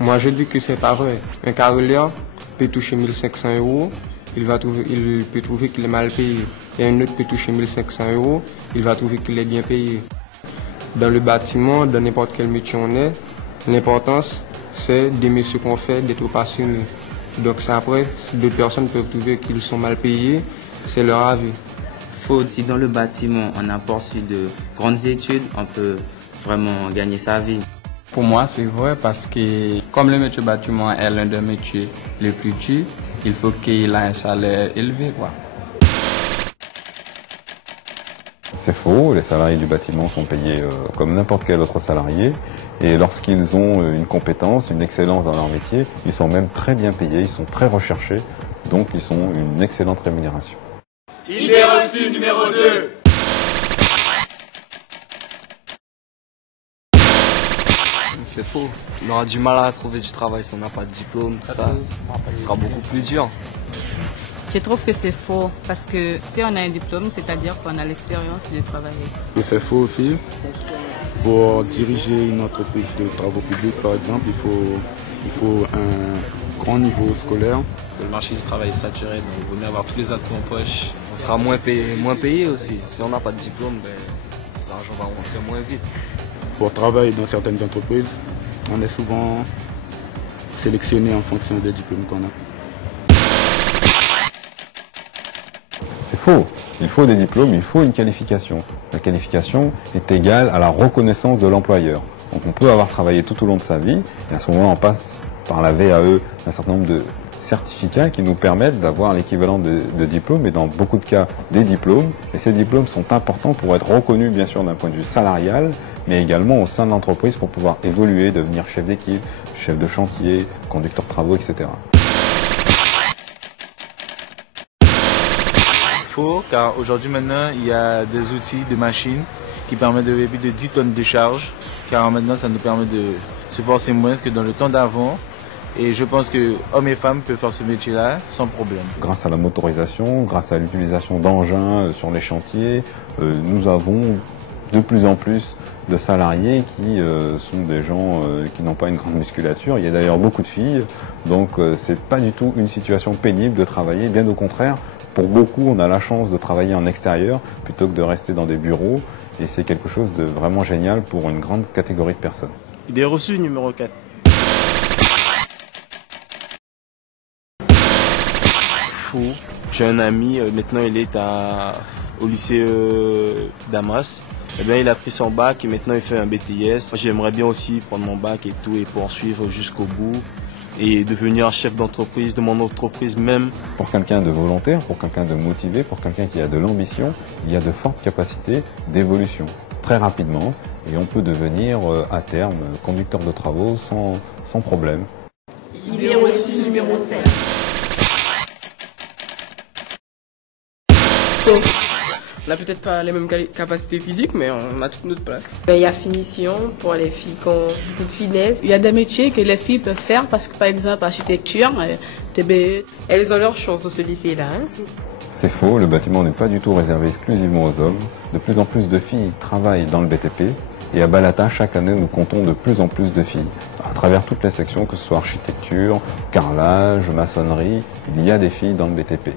Moi, je dis que c'est pas vrai. Un carreleur peut toucher 1500 euros, il peut trouver qu'il est mal payé. Et un autre peut toucher 1500 euros, il va trouver qu'il est bien payé. Dans le bâtiment, dans n'importe quel métier on est, l'importance, c'est d'aimer ce qu'on fait, d'être passionné. Donc ça, après, si d'autres personnes peuvent trouver qu'ils sont mal payés, c'est leur avis. Si dans le bâtiment on a poursuivi de grandes études, on peut vraiment gagner sa vie. Pour moi, c'est vrai parce que comme le métier bâtiment est l'un des métiers les plus durs, il faut qu'il ait un salaire élevé, quoi. C'est faux, les salariés du bâtiment sont payés comme n'importe quel autre salarié et lorsqu'ils ont une compétence, une excellence dans leur métier, ils sont même très bien payés, ils sont très recherchés, donc ils ont une excellente rémunération. Idée reçue numéro 2. C'est faux. On aura du mal à trouver du travail si on n'a pas de diplôme, tout ça. Ce sera beaucoup plus dur. Je trouve que c'est faux parce que si on a un diplôme, c'est-à-dire qu'on a l'expérience de travailler. Et c'est faux aussi. Pour diriger une entreprise de travaux publics, par exemple, il faut un grand niveau scolaire. Le marché du travail est saturé, donc il vaut mieux avoir tous les atouts en poche. On sera moins payé aussi. Si on n'a pas de diplôme, l'argent va rentrer moins vite. Pour travailler dans certaines entreprises, on est souvent sélectionné en fonction des diplômes qu'on a. C'est faux. Il faut des diplômes, il faut une qualification. La qualification est égale à la reconnaissance de l'employeur. Donc on peut avoir travaillé tout au long de sa vie, et à ce moment-là on passe par la VAE un certain nombre de certificats qui nous permettent d'avoir l'équivalent de diplômes, et dans beaucoup de cas des diplômes. Et ces diplômes sont importants pour être reconnus bien sûr d'un point de vue salarial, mais également au sein de l'entreprise pour pouvoir évoluer, devenir chef d'équipe, chef de chantier, conducteur de travaux, etc. Faux, car aujourd'hui maintenant il y a des outils, des machines qui permettent de lever de 10 tonnes de charge, car maintenant ça nous permet de se forcer moins que dans le temps d'avant. Et je pense que hommes et femmes peuvent faire ce métier-là sans problème. Grâce à la motorisation, grâce à l'utilisation d'engins sur les chantiers, nous avons de plus en plus de salariés qui sont des gens qui n'ont pas une grande musculature. Il y a d'ailleurs beaucoup de filles, donc c'est pas du tout une situation pénible de travailler, bien au contraire. Pour beaucoup, on a la chance de travailler en extérieur plutôt que de rester dans des bureaux, et c'est quelque chose de vraiment génial pour une grande catégorie de personnes. Idée reçue numéro 4. Faux. J'ai un ami, maintenant il est au lycée Damas. Eh bien, il a pris son bac et maintenant il fait un BTS. J'aimerais bien aussi prendre mon bac et tout et poursuivre jusqu'au bout et devenir chef d'entreprise, de mon entreprise même. Pour quelqu'un de volontaire, pour quelqu'un de motivé, pour quelqu'un qui a de l'ambition, il y a de fortes capacités d'évolution très rapidement et on peut devenir à terme conducteur de travaux sans problème. Idée reçue numéro 7. On n'a peut-être pas les mêmes capacités physiques, mais on a toute notre place. Il y a finition pour les filles qui ont beaucoup de finesse. Il y a des métiers que les filles peuvent faire parce que, par exemple, architecture, TBE, elles ont leur chance dans ce lycée-là. C'est faux, le bâtiment n'est pas du tout réservé exclusivement aux hommes. De plus en plus de filles travaillent dans le BTP. Et à Balata, chaque année, nous comptons de plus en plus de filles. À travers toutes les sections, que ce soit architecture, carrelage, maçonnerie, il y a des filles dans le BTP.